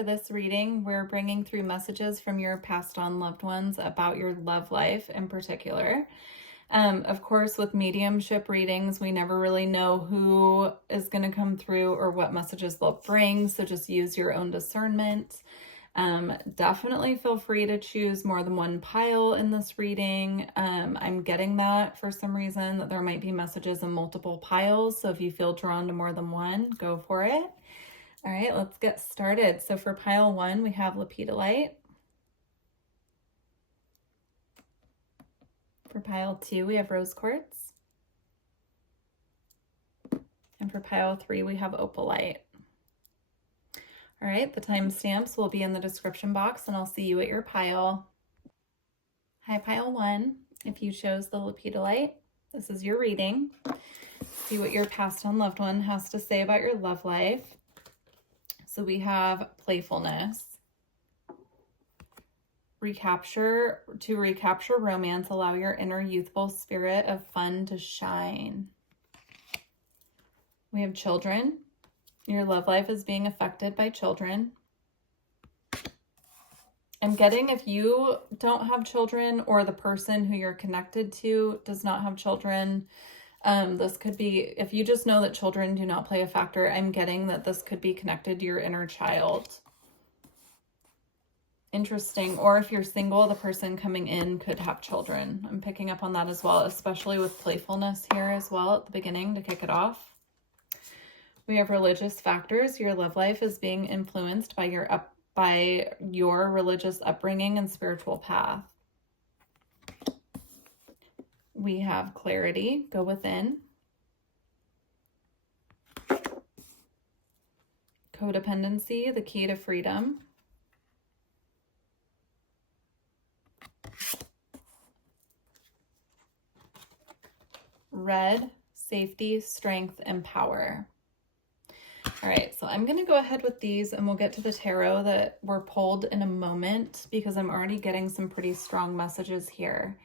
for this reading, we're bringing through messages from your passed on loved ones about your love life in particular. Of course, with mediumship readings, we never really know who is going to come through or what messages they'll bring, so just use your own discernment. Definitely feel free to choose more than one pile in this reading. I'm getting that for some reason, that there might be messages in multiple piles, so if you feel drawn to more than one, go for it. All right, let's get started. So for pile 1, we have lepidolite. For pile 2, we have rose quartz. And for pile 3, we have opalite. All right, the timestamps will be in the description box, and I'll see you at your pile. Hi, pile 1. If you chose the lepidolite, this is your reading. See what your passed on loved one has to say about your love life. So we have playfulness. To recapture romance, allow your inner youthful spirit of fun to shine. We have children. Your love life is being affected by children. I'm getting, if you don't have children or the person who you're connected to does not have children, this could be, if you just know that children do not play a factor, I'm getting that this could be connected to your inner child. Interesting. Or if you're single, the person coming in could have children. I'm picking up on that as well, especially with playfulness here as well at the beginning to kick it off. We have religious factors. Your love life is being influenced by your religious upbringing and spiritual path. We have clarity. Go within. Codependency, the key to freedom. Red, safety, strength, and power. All right, so I'm going to go ahead with these and we'll get to the tarot that were pulled in a moment because I'm already getting some pretty strong messages here.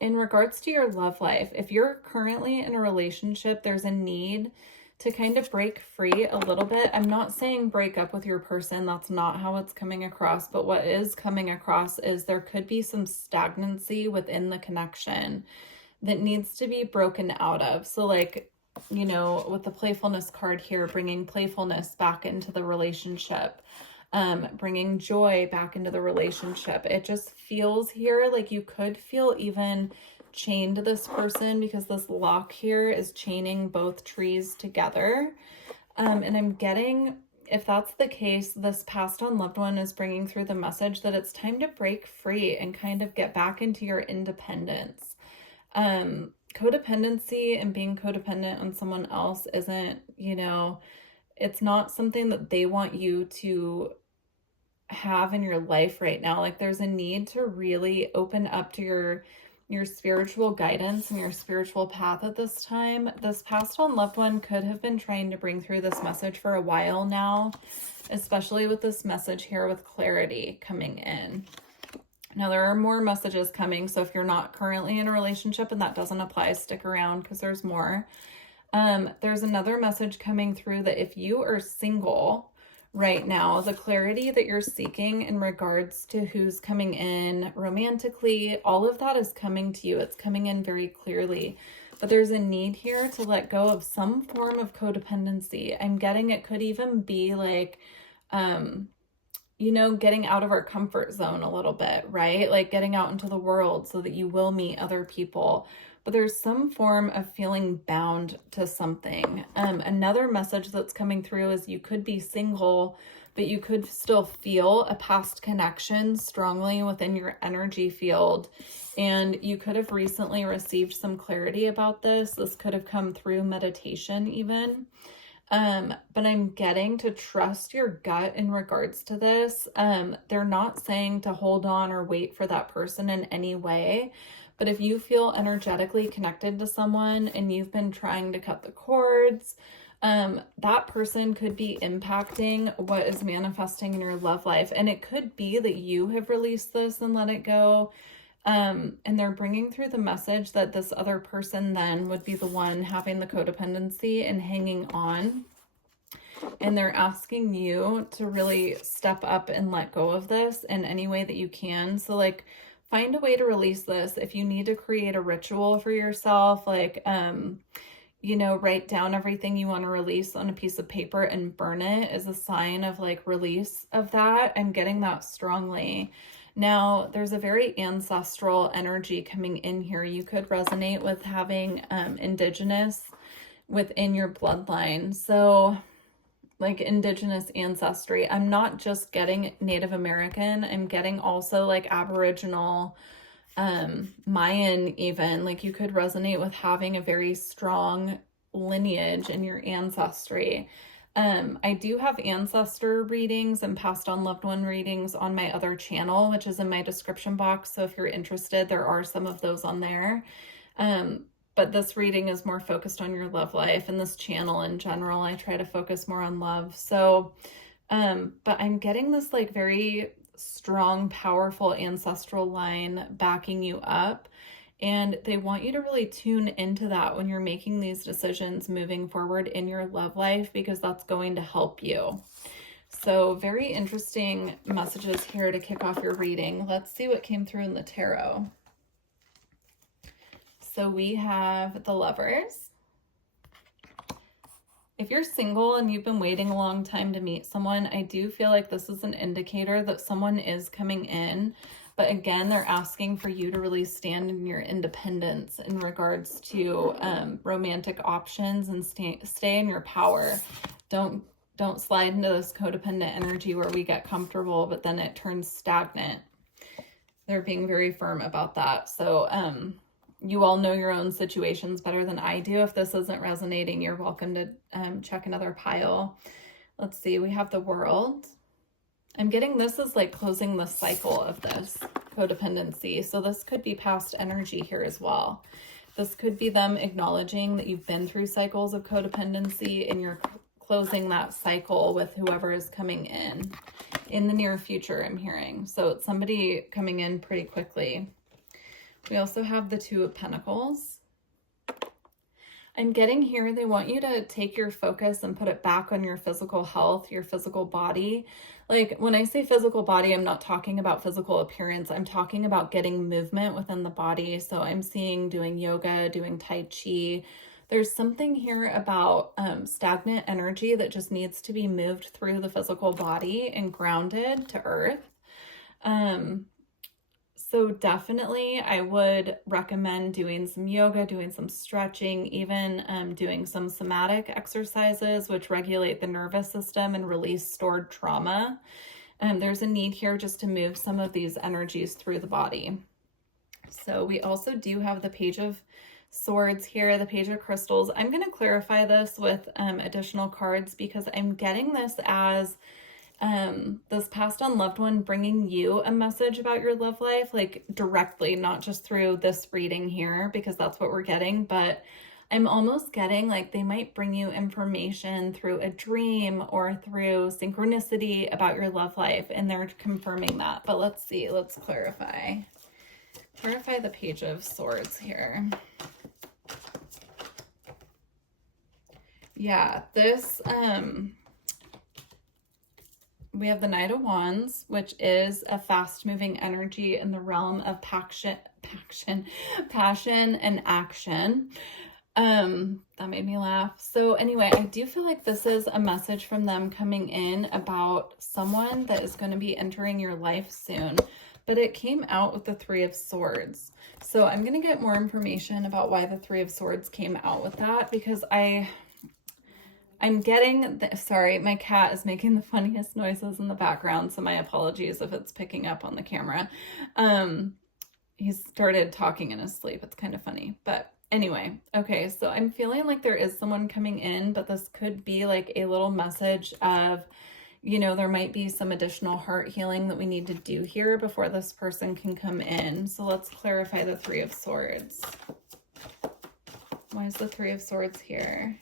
In regards to your love life, if you're currently in a relationship, there's a need to kind of break free a little bit. I'm not saying break up with your person. That's not how it's coming across. But what is coming across is there could be some stagnancy within the connection that needs to be broken out of. So like, you know, with the playfulness card here, bringing playfulness back into the relationship, bringing joy back into the relationship. It just feels here like you could feel even chained to this person because this lock here is chaining both trees together. And I'm getting, if that's the case, this passed on loved one is bringing through the message that it's time to break free and kind of get back into your independence. Codependency and being codependent on someone else isn't, you know, it's not something that they want you to have in your life right now. Like there's a need to really open up to your spiritual guidance and your spiritual path at this time. This passed on loved one could have been trying to bring through this message for a while now, especially with this message here with clarity coming in. Now there are more messages coming, so if you're not currently in a relationship and that doesn't apply, stick around because there's more. There's another message coming through that if you are single right now, the clarity that you're seeking in regards to who's coming in romantically, all of that is coming to you. It's coming in very clearly. But there's a need here to let go of some form of codependency. I'm getting it could even be like, you know, getting out of our comfort zone a little bit, right? Like getting out into the world so that you will meet other people. But there's some form of feeling bound to something. Another message that's coming through is you could be single, but you could still feel a past connection strongly within your energy field. And you could have recently received some clarity about this. This could have come through meditation even. But I'm getting to trust your gut in regards to this. They're not saying to hold on or wait for that person in any way. But if you feel energetically connected to someone and you've been trying to cut the cords, that person could be impacting what is manifesting in your love life. And it could be that you have released this and let it go. And they're bringing through the message that this other person then would be the one having the codependency and hanging on. And they're asking you to really step up and let go of this in any way that you can. So like, find a way to release this. If you need to create a ritual for yourself, like, you know, write down everything you want to release on a piece of paper and burn it as a sign of like release of that. I'm getting that strongly. Now, there's a very ancestral energy coming in here. You could resonate with having indigenous within your bloodline. So like indigenous ancestry. I'm not just getting Native American. I'm getting also like Aboriginal, Mayan even. Like you could resonate with having a very strong lineage in your ancestry. I do have ancestor readings and passed on loved one readings on my other channel, which is in my description box. So if you're interested, there are some of those on there. But this reading is more focused on your love life, and this channel in general, I try to focus more on love. So, but I'm getting this like very strong, powerful ancestral line backing you up. And they want you to really tune into that when you're making these decisions moving forward in your love life, because that's going to help you. So very interesting messages here to kick off your reading. Let's see what came through in the tarot. So we have the Lovers. If you're single and you've been waiting a long time to meet someone, I do feel like this is an indicator that someone is coming in. But again, they're asking for you to really stand in your independence in regards to romantic options, and stay in your power. Don't slide into this codependent energy where we get comfortable, but then it turns stagnant. They're being very firm about that. So you all know your own situations better than I do. If this isn't resonating, you're welcome to check another pile. Let's see, we have the World. I'm getting this is like closing the cycle of this codependency. So this could be past energy here as well. This could be them acknowledging that you've been through cycles of codependency and you're closing that cycle with whoever is coming in the near future, I'm hearing. So it's somebody coming in pretty quickly. We also have the Two of Pentacles. I'm getting here, they want you to take your focus and put it back on your physical health, your physical body. Like when I say physical body, I'm not talking about physical appearance. I'm talking about getting movement within the body. So I'm seeing doing yoga, doing Tai Chi. There's something here about stagnant energy that just needs to be moved through the physical body and grounded to earth. So definitely I would recommend doing some yoga, doing some stretching, even doing some somatic exercises, which regulate the nervous system and release stored trauma. There's a need here just to move some of these energies through the body. So we also do have the Page of Swords here, the Page of Crystals. I'm going to clarify this with additional cards because I'm getting this as this passed on loved one bringing you a message about your love life, like directly, not just through this reading here, because that's what we're getting, but I'm almost getting like they might bring you information through a dream or through synchronicity about your love life, and they're confirming that. But let's see, let's clarify the Page of Swords here. Yeah, this we have the Knight of Wands, which is a fast-moving energy in the realm of passion and action. That made me laugh. So anyway, I do feel like this is a message from them coming in about someone that is going to be entering your life soon. But it came out with the Three of Swords. So I'm going to get more information about why the Three of Swords came out with that, because I'm getting, sorry, my cat is making the funniest noises in the background, so my apologies if it's picking up on the camera. He started talking in his sleep. It's kind of funny, but anyway, okay, so I'm feeling like there is someone coming in, but this could be like a little message of, you know, there might be some additional heart healing that we need to do here before this person can come in. So let's clarify the Three of Swords. Why is the Three of Swords here?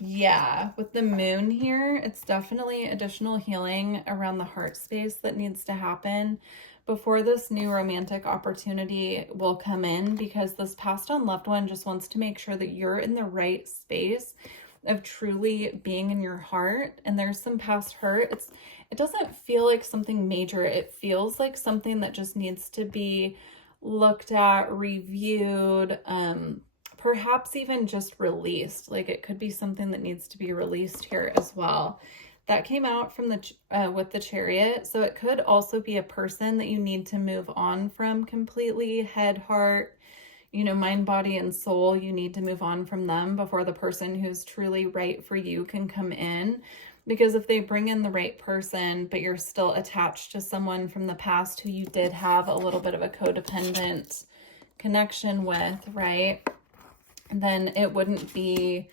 Yeah, with the moon here, it's definitely additional healing around the heart space that needs to happen before this new romantic opportunity will come in, because this passed on loved one just wants to make sure that you're in the right space of truly being in your heart, and there's some past hurt. It doesn't feel like something major. It feels like something that just needs to be looked at, reviewed, perhaps even just released. Like it could be something that needs to be released here as well. That came out from the with the Chariot. So it could also be a person that you need to move on from completely, head, heart, mind, body, and soul. You need to move on from them before the person who's truly right for you can come in. Because if they bring in the right person, but you're still attached to someone from the past who you did have a little bit of a codependent connection with, right? Then it wouldn't be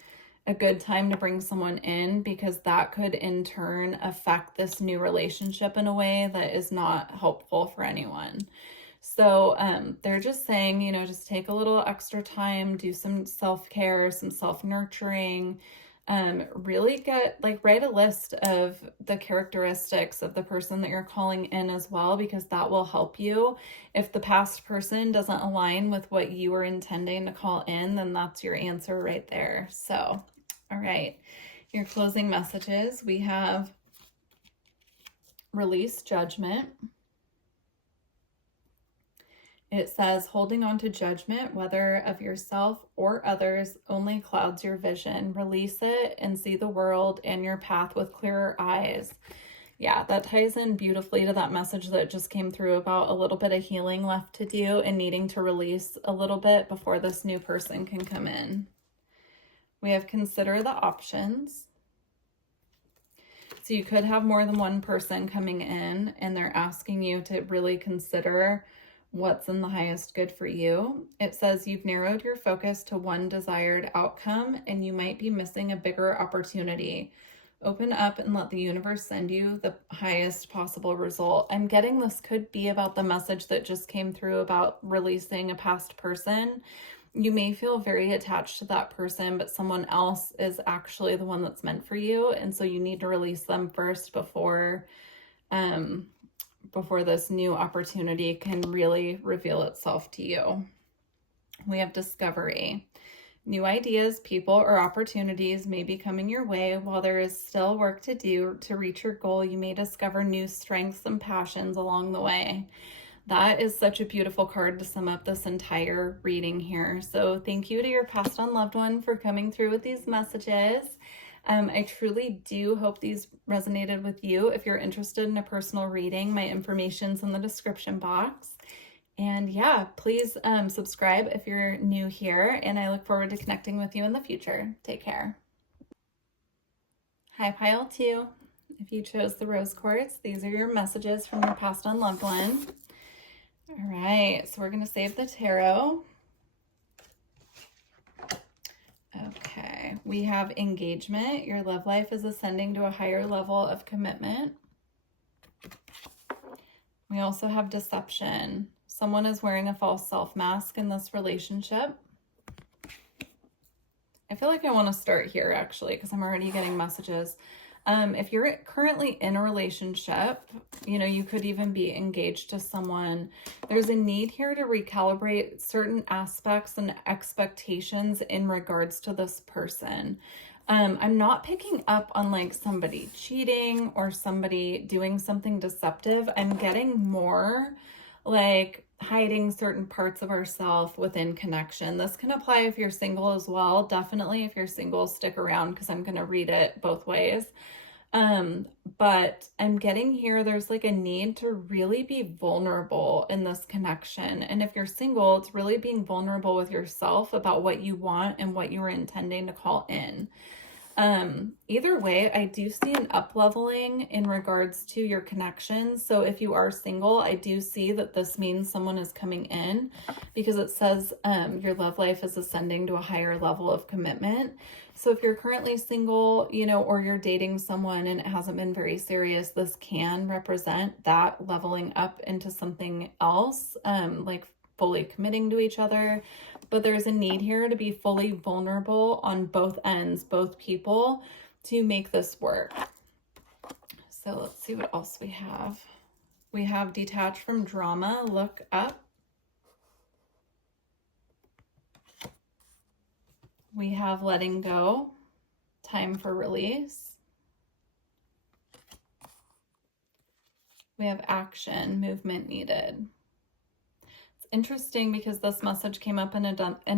a good time to bring someone in, because that could in turn affect this new relationship in a way that is not helpful for anyone. So they're just saying, just take a little extra time, do some self-care, some self-nurturing, really write a list of the characteristics of the person that you're calling in as well, because that will help you. If the past person doesn't align with what you were intending to call in, then that's your answer right there. So, all right, your closing messages. We have release judgment. It says, holding on to judgment, whether of yourself or others, only clouds your vision. Release it and see the world and your path with clearer eyes. Yeah, that ties in beautifully to that message that just came through about a little bit of healing left to do and needing to release a little bit before this new person can come in. We have consider the options. So you could have more than one person coming in, and they're asking you to really consider what's in the highest good for you. It says you've narrowed your focus to one desired outcome, and you might be missing a bigger opportunity. Open up and let the universe send you the highest possible result. I'm getting this could be about the message that just came through about releasing a past person. You may feel very attached to that person, but someone else is actually the one that's meant for you. And so you need to release them first before this new opportunity can really reveal itself to you. We have discovery. New ideas, people, or opportunities may be coming your way. While there is still work to do to reach your goal, you may discover new strengths and passions along the way. That is such a beautiful card to sum up this entire reading here. So thank you to your passed on loved one for coming through with these messages. I truly do hope these resonated with you. If you're interested in a personal reading, my information's in the description box. And yeah, please subscribe if you're new here, and I look forward to connecting with you in the future. Take care. Hi, Pile 2. If you chose the rose quartz, these are your messages from your passed on loved one. All right, so we're going to save the tarot. Okay, we have engagement. Your love life is ascending to a higher level of commitment. We also have deception. Someone is wearing a false self mask in this relationship. I feel like I want to start here actually, because I'm already getting messages. If you're currently in a relationship, you could even be engaged to someone. There's a need here to recalibrate certain aspects and expectations in regards to this person. I'm not picking up on like somebody cheating or somebody doing something deceptive. I'm getting more like hiding certain parts of ourselves within connection. This can apply if you're single as well. Definitely if you're single, stick around because I'm going to read it both ways. But I'm getting here, there's like a need to really be vulnerable in this connection. And if you're single, it's really being vulnerable with yourself about what you want and what you were intending to call in. Either way, I do see an up-leveling in regards to your connections. So if you are single, I do see that this means someone is coming in, because it says your love life is ascending to a higher level of commitment. So if you're currently single, or you're dating someone and it hasn't been very serious, this can represent that leveling up into something else, like fully committing to each other. But there's a need here to be fully vulnerable on both ends, both people, to make this work. So let's see what else we have. We have detach from drama, look up. We have letting go. time for release. We have action, movement needed. It's interesting because this message came up in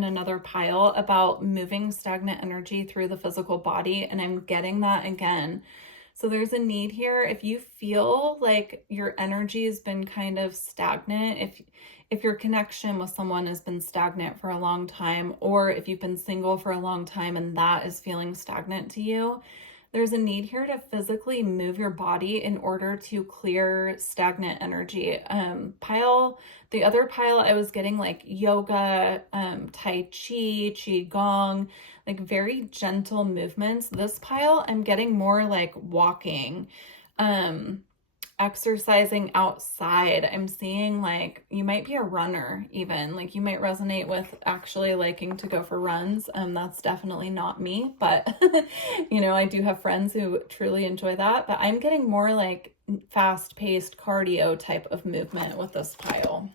another pile about moving stagnant energy through the physical body, and I'm getting that again. So there's a need here. If you feel like your energy has been kind of stagnant, if your connection with someone has been stagnant for a long time, or if you've been single for a long time and that is feeling stagnant to you, there's a need here to physically move your body in order to clear stagnant energy. The other pile, I was getting like yoga, Tai Chi, Qigong, like very gentle movements. This pile, I'm getting more like walking, exercising outside. I'm seeing like you might be a runner even, like you might resonate with actually liking to go for runs. That's definitely not me, but you know, I do have friends who truly enjoy that, but I'm getting more like fast-paced cardio type of movement with this pile.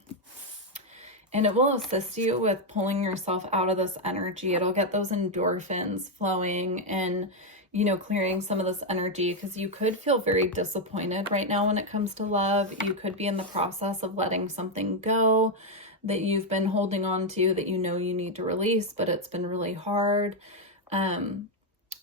And it will assist you with pulling yourself out of this energy. It'll get those endorphins flowing and, you know, clearing some of this energy, because you could feel very disappointed right now when it comes to love. You could be in the process of letting something go that you've been holding on to that you know you need to release, but it's been really hard.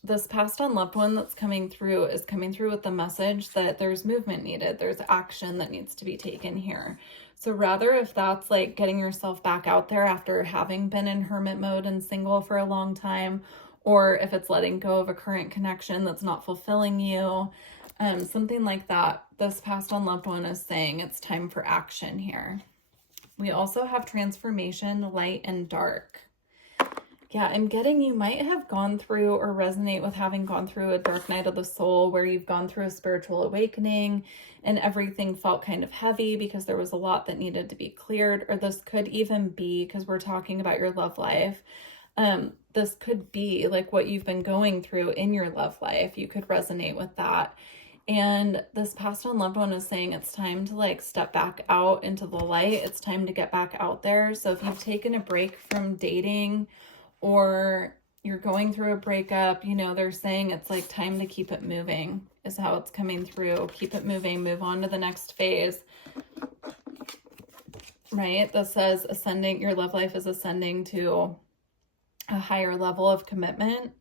This passed on loved one that's coming through is coming through with the message that there's movement needed. There's action that needs to be taken here. So rather, if that's like getting yourself back out there after having been in hermit mode and single for a long time, or if it's letting go of a current connection that's not fulfilling you, something like that, this passed on loved one is saying it's time for action here. We also have transformation, light and dark. Yeah, I'm getting you might have gone through or resonate with having gone through a dark night of the soul where you've gone through a spiritual awakening and everything felt kind of heavy because there was a lot that needed to be cleared. Or this could even be, because we're talking about your love life, this could be like what you've been going through in your love life. You could resonate with that. And this passed on loved one is saying it's time to like step back out into the light. It's time to get back out there. So if you've taken a break from dating, or you're going through a breakup, you know, they're saying it's like time to keep it moving is how it's coming through. Keep it moving, move on to the next phase, right? This says ascending, your love life is ascending to a higher level of commitment.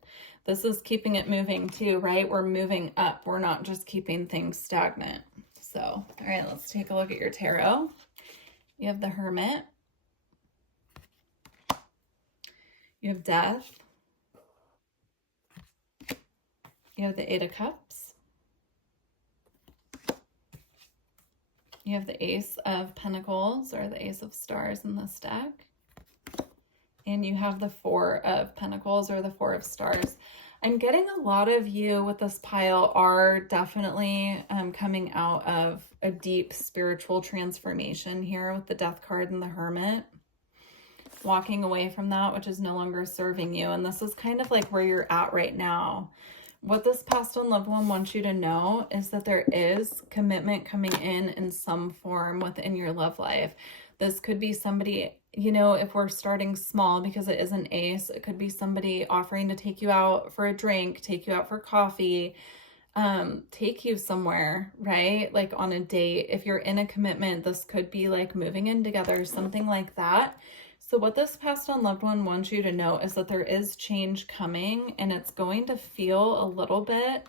This is keeping it moving too, right? We're moving up. We're not just keeping things stagnant. So, all right, let's take a look at your tarot. You have the Hermit. You have Death. You have the Eight of Cups. You have the Ace of Pentacles, or the Ace of Stars in this deck. And you have the Four of Pentacles, or the Four of Stars. I'm getting a lot of you with this pile are definitely coming out of a deep spiritual transformation here with the Death card and the Hermit. Walking away from that which is no longer serving you. And this is kind of like where you're at right now. What this past on loved one wants you to know is that there is commitment coming in some form within your love life. This could be somebody, you know, if we're starting small because it is an ace, it could be somebody offering to take you out for a drink, take you out for coffee, take you somewhere, right? Like on a date. If you're in a commitment, this could be like moving in together, something like that. So what this passed on loved one wants you to know is that there is change coming, and it's going to feel a little bit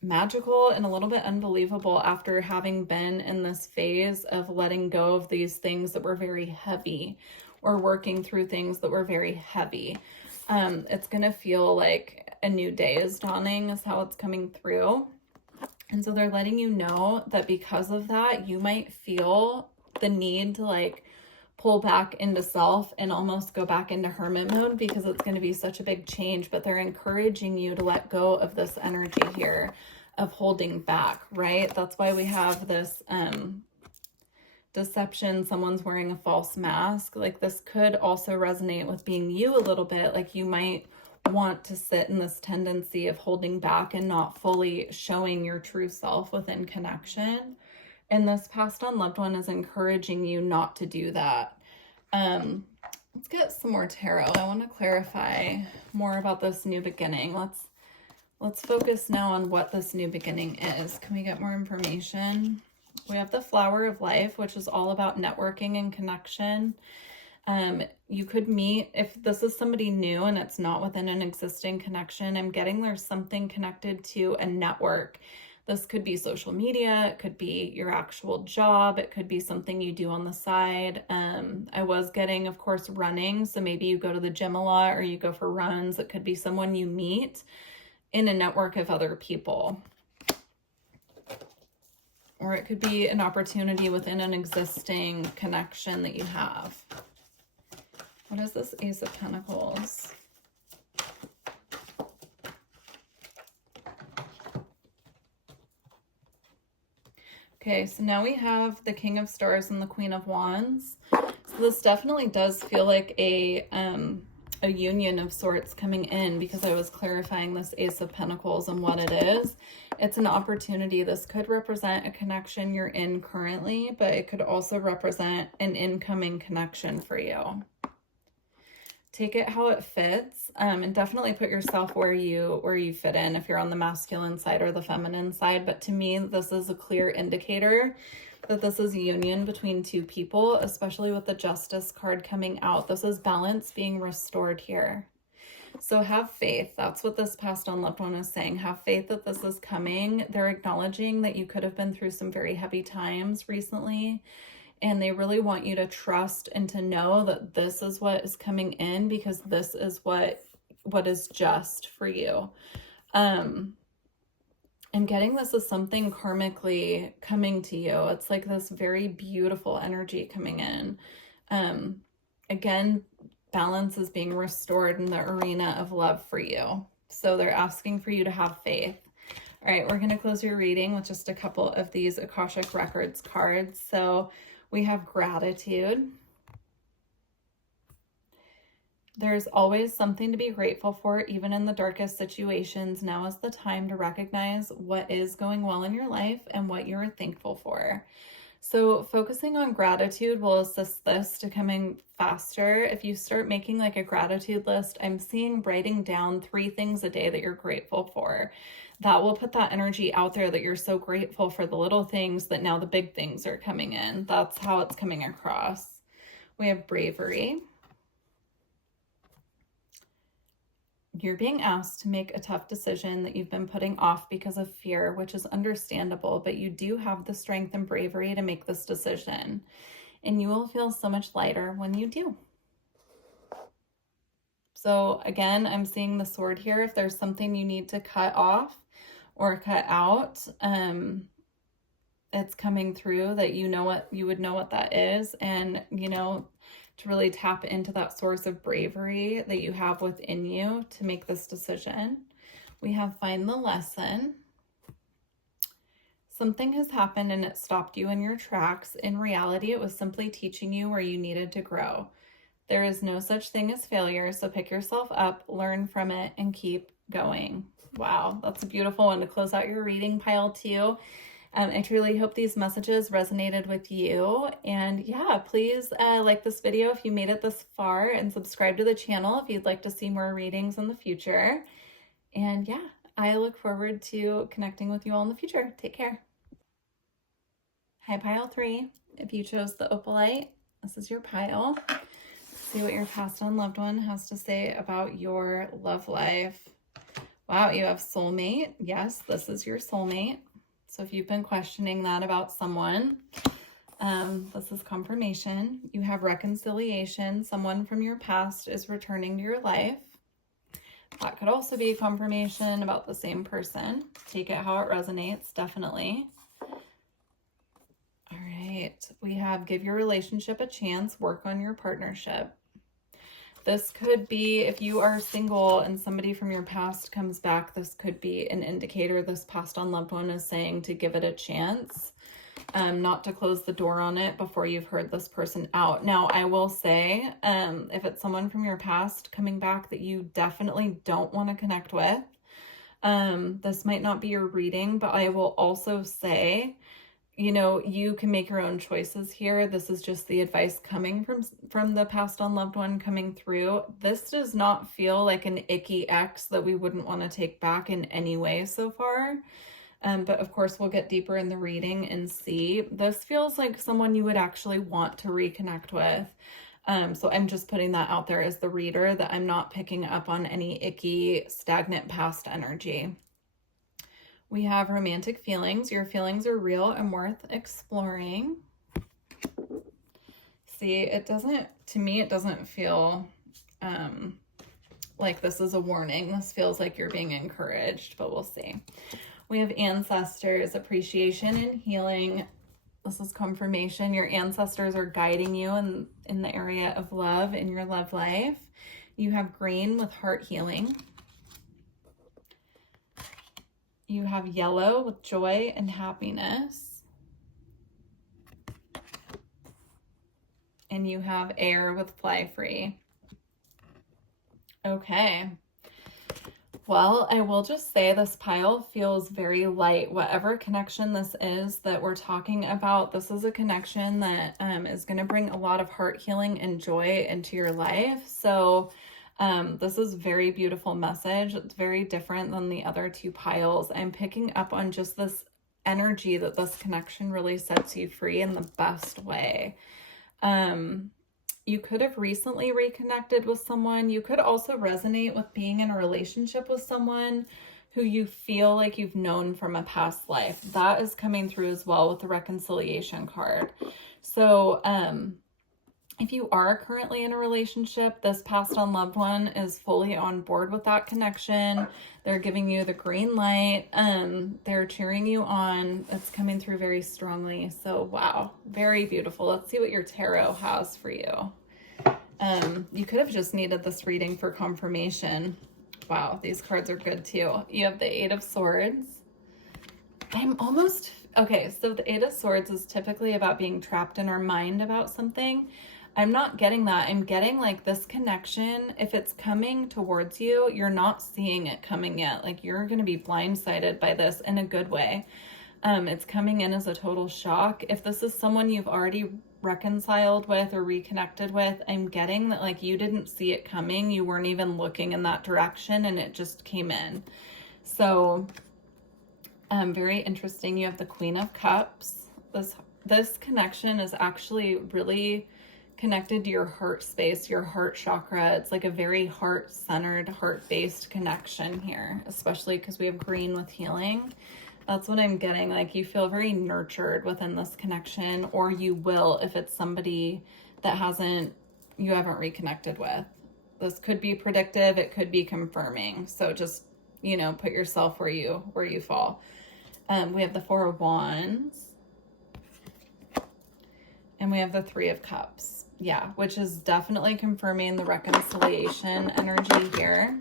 magical and a little bit unbelievable after having been in this phase of letting go of these things that were very heavy, or working through things that were very heavy. It's going to feel like a new day is dawning is how it's coming through. And so they're letting you know that because of that, you might feel the need to like pull back into self and almost go back into hermit mode because it's going to be such a big change. But they're encouraging you to let go of this energy here of holding back, right? That's why we have this deception. Someone's wearing a false mask. Like this could also resonate with being you a little bit. Like you might want to sit in this tendency of holding back and not fully showing your true self within connection. And this passed on loved one is encouraging you not to do that. Let's get some more tarot. I want to clarify more about this new beginning. Let's focus now on what this new beginning is. Can we get more information? We have the Flower of Life, which is all about networking and connection. You could meet, if this is somebody new and it's not within an existing connection, I'm getting there's something connected to a network. This could be social media, it could be your actual job, it could be something you do on the side. I was getting, of course, running, so maybe you go to the gym a lot or you go for runs. It could be someone you meet in a network of other people. Or it could be an opportunity within an existing connection that you have. What is this Ace of Pentacles? Okay, so now we have the King of Stars and the Queen of Wands. So this definitely does feel like a union of sorts coming in, because I was clarifying this Ace of Pentacles and what it is. It's an opportunity. This could represent a connection you're in currently, but it could also represent an incoming connection for you. Take it how it fits, and definitely put yourself where you fit in, if you're on the masculine side or the feminine side. But to me, this is a clear indicator that this is a union between two people, especially with the Justice card coming out. This is balance being restored here. So have faith. That's what this passed on loved one is saying. Have faith that this is coming. They're acknowledging that you could have been through some very heavy times recently, and they really want you to trust and to know that this is what is coming in, because this is what is just for you. And getting this is something karmically coming to you. It's like this very beautiful energy coming in. Again, balance is being restored in the arena of love for you. So they're asking for you to have faith. All right, we're going to close your reading with just a couple of these Akashic Records cards. So we have gratitude. There's always something to be grateful for, even in the darkest situations. Now is the time to recognize what is going well in your life and what you're thankful for. So focusing on gratitude will assist this to coming faster. If you start making like a gratitude list, I'm seeing writing down 3 things a day that you're grateful for. That will put that energy out there that you're so grateful for the little things that now the big things are coming in. That's how it's coming across. We have bravery. You're being asked to make a tough decision that you've been putting off because of fear, which is understandable, but you do have the strength and bravery to make this decision, and you will feel so much lighter when you do. So again, I'm seeing the sword here. If there's something you need to cut off or cut out, it's coming through that you would know what that is, and to really tap into that source of bravery that you have within you to make this decision. We have find the lesson. Something has happened and it stopped you in your tracks. In reality, it was simply teaching you where you needed to grow. There is no such thing as failure, so pick yourself up, learn from it, and keep going. Wow, that's a beautiful one to close out your reading pile too. I truly hope these messages resonated with you. And yeah, please like this video if you made it this far, and subscribe to the channel if you'd like to see more readings in the future. And yeah, I look forward to connecting with you all in the future. Take care. Hi, pile 3. If you chose the opalite, this is your pile. See what your passed on loved one has to say about your love life. Wow, you have soulmate. Yes, this is your soulmate. So if you've been questioning that about someone, this is confirmation. You have reconciliation. Someone from your past is returning to your life. That could also be confirmation about the same person. Take it how it resonates, definitely. All right, we have give your relationship a chance, work on your partnership. This could be, if you are single and somebody from your past comes back, this could be an indicator this passed on loved one is saying to give it a chance, not to close the door on it before you've heard this person out. Now, I will say, if it's someone from your past coming back that you definitely don't want to connect with, this might not be your reading, but I will also say you know, you can make your own choices here. This is just the advice coming from the passed on loved one coming through. This does not feel like an icky ex that we wouldn't want to take back in any way so far. But of course, we'll get deeper in the reading and see. This feels like someone you would actually want to reconnect with. So I'm just putting that out there as the reader, that I'm not picking up on any icky, stagnant past energy. We have romantic feelings. Your feelings are real and worth exploring. See, it doesn't, to me, it doesn't feel like this is a warning. This feels like you're being encouraged, but we'll see. We have ancestors, appreciation and healing. This is confirmation. Your ancestors are guiding you in the area of love in your love life. You have green with heart healing. You have yellow with joy and happiness. And you have air with fly free. Okay. Well, I will just say this pile feels very light. Whatever connection this is that we're talking about, this is a connection that is going to bring a lot of heart healing and joy into your life. So this is a very beautiful message. It's very different than the other two piles. I'm picking up on just this energy that this connection really sets you free in the best way. You could have recently reconnected with someone. You could also resonate with being in a relationship with someone who you feel like you've known from a past life. That is coming through as well with the reconciliation card. So, if you are currently in a relationship, this passed on loved one is fully on board with that connection. They're giving you the green light. They're cheering you on. It's coming through very strongly. So, wow, very beautiful. Let's see what your tarot has for you. You could have just needed this reading for confirmation. Wow, these cards are good too. You have the Eight of Swords. Okay, so the Eight of Swords is typically about being trapped in our mind about something. I'm not getting that. I'm getting like this connection, if it's coming towards you, you're not seeing it coming yet. Like you're going to be blindsided by this in a good way. It's coming in as a total shock. If this is someone you've already reconciled with or reconnected with, I'm getting that like you didn't see it coming. You weren't even looking in that direction and it just came in. So, very interesting. You have the Queen of Cups. This connection is actually really connected to your heart space, your heart chakra. It's like a very heart-centered, heart-based connection here, especially because we have green with healing. That's what I'm getting. Like you feel very nurtured within this connection, or you will if it's somebody that you haven't reconnected with. This could be predictive. It could be confirming. So just, you know, put yourself where you fall. We have the Four of Wands. And we have the Three of Cups. Yeah, which is definitely confirming the reconciliation energy here.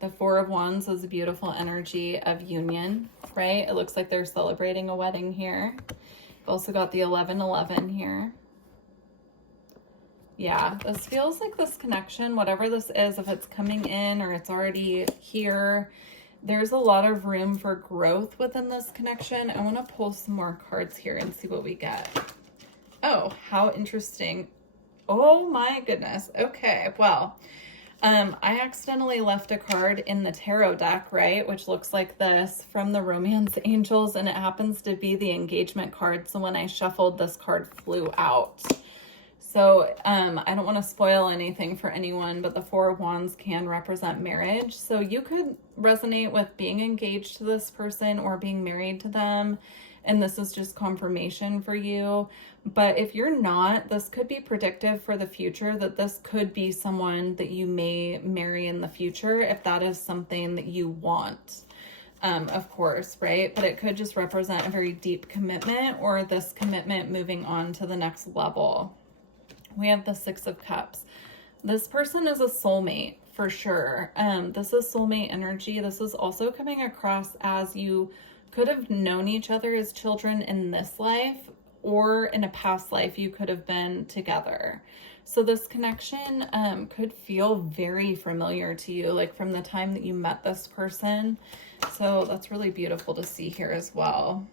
The Four of Wands is a beautiful energy of union, right? It looks like they're celebrating a wedding here. We've also got the 1111 here. Yeah, this feels like this connection, whatever this is, if it's coming in or it's already here, there's a lot of room for growth within this connection. I want to pull some more cards here and see what we get. Oh, how interesting. Oh my goodness. Okay, well, I accidentally left a card in the tarot deck, right? Which looks like this from the Romance Angels, and it happens to be the engagement card. So when I shuffled, this card flew out. So I don't want to spoil anything for anyone, but the Four of Wands can represent marriage. So you could resonate with being engaged to this person or being married to them. And this is just confirmation for you. But if you're not, this could be predictive for the future, that this could be someone that you may marry in the future if that is something that you want. Of course, right? But it could just represent a very deep commitment or this commitment moving on to the next level. We have the Six of Cups. This person is a soulmate for sure. This is soulmate energy. This is also coming across as you could have known each other as children in this life, or in a past life you could have been together. So this connection could feel very familiar to you, like from the time that you met this person. So that's really beautiful to see here as well.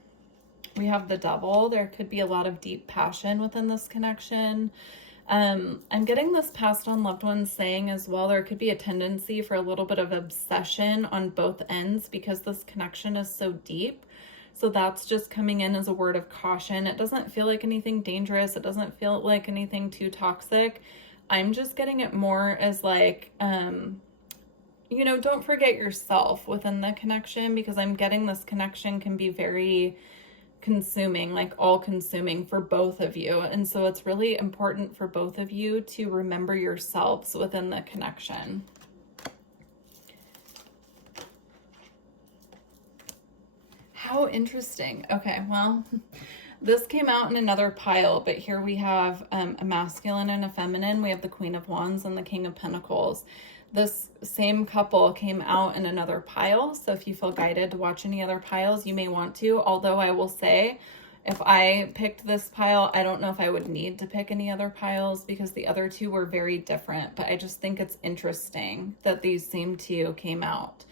We have the Devil. There could be a lot of deep passion within this connection. I'm getting this passed on loved ones saying as well, there could be a tendency for a little bit of obsession on both ends because this connection is so deep. So that's just coming in as a word of caution. It doesn't feel like anything dangerous. It doesn't feel like anything too toxic. I'm just getting it more as like, you know, don't forget yourself within the connection, because I'm getting this connection can be very consuming, like all consuming for both of you. And so it's really important for both of you to remember yourselves within the connection. How interesting. Okay, well, this came out in another pile, but here we have a masculine and a feminine. We have the Queen of Wands and the King of Pentacles. This same couple came out in another pile, so if you feel guided to watch any other piles, you may want to. Although I will say, if I picked this pile, I don't know if I would need to pick any other piles because the other two were very different, but I just think it's interesting that these same two came out.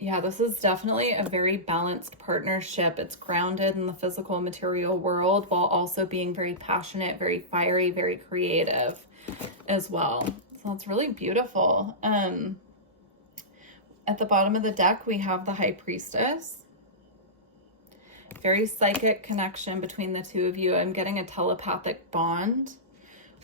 Yeah, this is definitely a very balanced partnership. It's grounded in the physical material world while also being very passionate, very fiery, very creative as well. So it's really beautiful. At the bottom of the deck, we have the High Priestess. Very psychic connection between the two of you. I'm getting a telepathic bond.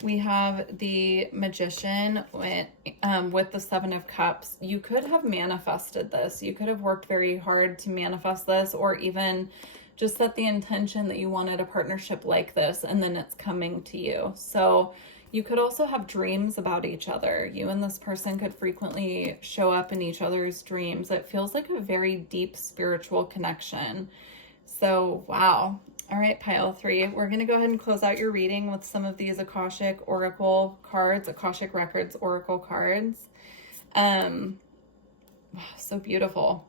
We have the Magician with the Seven of Cups. You could have manifested this. You could have worked very hard to manifest this, or even just set the intention that you wanted a partnership like this, and then it's coming to you. So you could also have dreams about each other. You and this person could frequently show up in each other's dreams. It feels like a very deep spiritual connection. So, wow. All right, pile 3. We're going to go ahead and close out your reading with some of these Akashic Oracle cards, Akashic Records Oracle cards. Wow, so beautiful.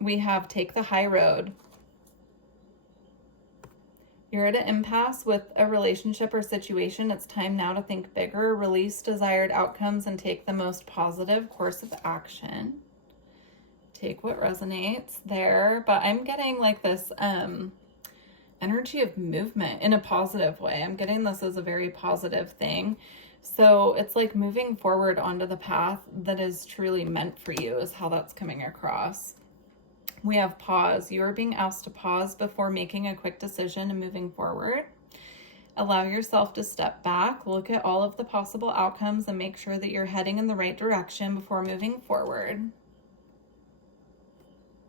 We have Take the High Road. You're at an impasse with a relationship or situation. It's time now to think bigger, release desired outcomes, and take the most positive course of action. Take what resonates there. But I'm getting like this energy of movement in a positive way. I'm getting this as a very positive thing. So it's like moving forward onto the path that is truly meant for you is how that's coming across. We have pause. You are being asked to pause before making a quick decision and moving forward. Allow yourself to step back, look at all of the possible outcomes, and make sure that you're heading in the right direction before moving forward.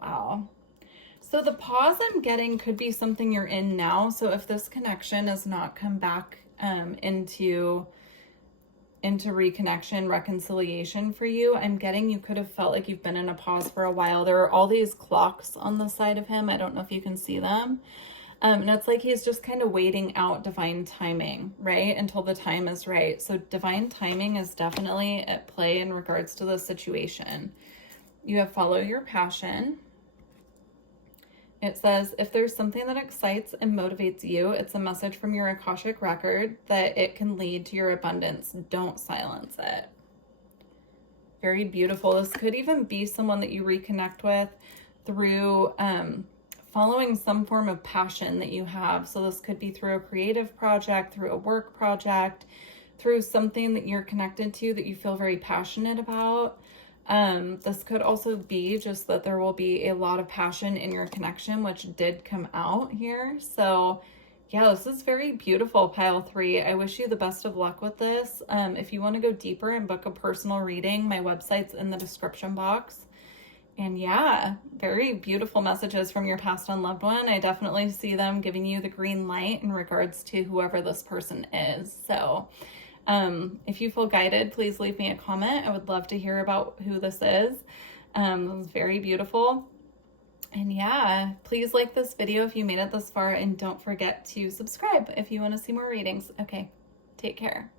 Wow. So the pause I'm getting could be something you're in now. So if this connection has not come back into reconnection, reconciliation for you, I'm getting you could have felt like you've been in a pause for a while. There are all these clocks on the side of him. I don't know if you can see them. And it's like he's just kind of waiting out divine timing, right? Until the time is right. So divine timing is definitely at play in regards to the situation. You have follow your passion. It says, if there's something that excites and motivates you, it's a message from your Akashic record that it can lead to your abundance. Don't silence it. Very beautiful. This could even be someone that you reconnect with through following some form of passion that you have. So this could be through a creative project, through a work project, through something that you're connected to that you feel very passionate about. This could also be just that there will be a lot of passion in your connection, which did come out here. So yeah, this is very beautiful, pile 3. I wish you the best of luck with this. If you want to go deeper and book a personal reading, my website's in the description box. And yeah, very beautiful messages from your past on loved one. I definitely see them giving you the green light in regards to whoever this person is. So if you feel guided, please leave me a comment. I would love to hear about who this is. It's very beautiful. And yeah, please like this video if you made it this far, and don't forget to subscribe if you want to see more readings. Okay, take care.